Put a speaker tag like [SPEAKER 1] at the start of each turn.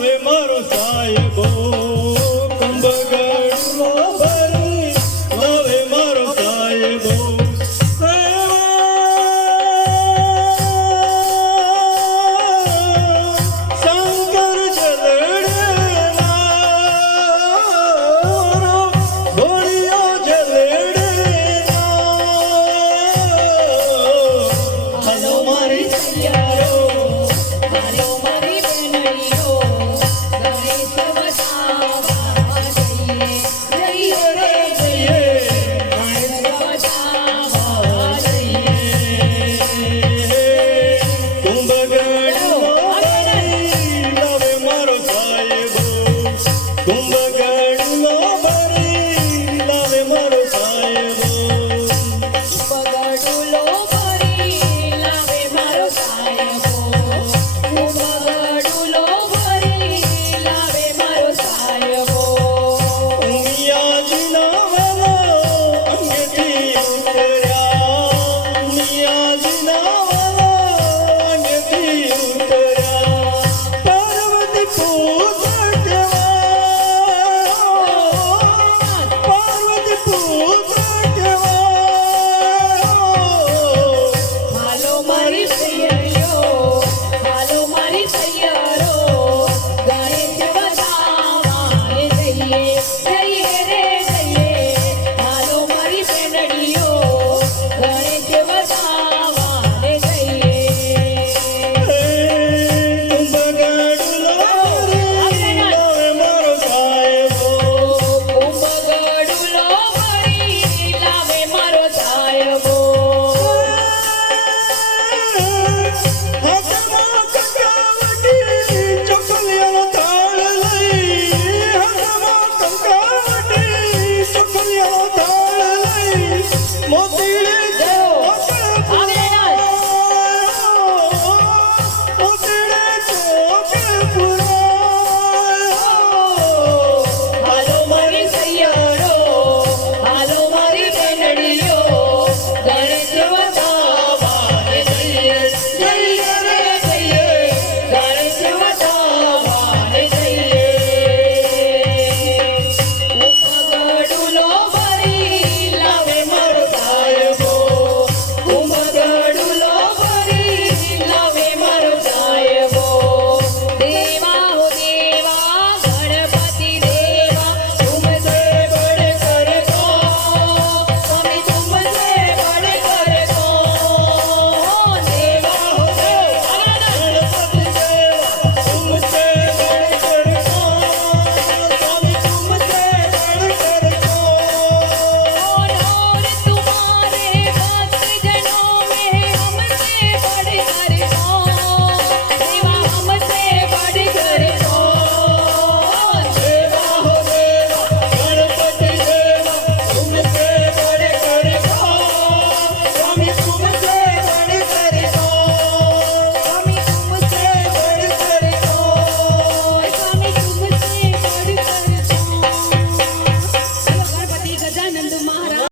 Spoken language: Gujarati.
[SPEAKER 1] લાવે મારો સાહેબો કુંભગઢનો ભરી. લાવે મારો સાહેબો શંકર જલડેના ઘોડિયો જલડેના હલો મારી
[SPEAKER 2] હાલો
[SPEAKER 1] Yes. মতির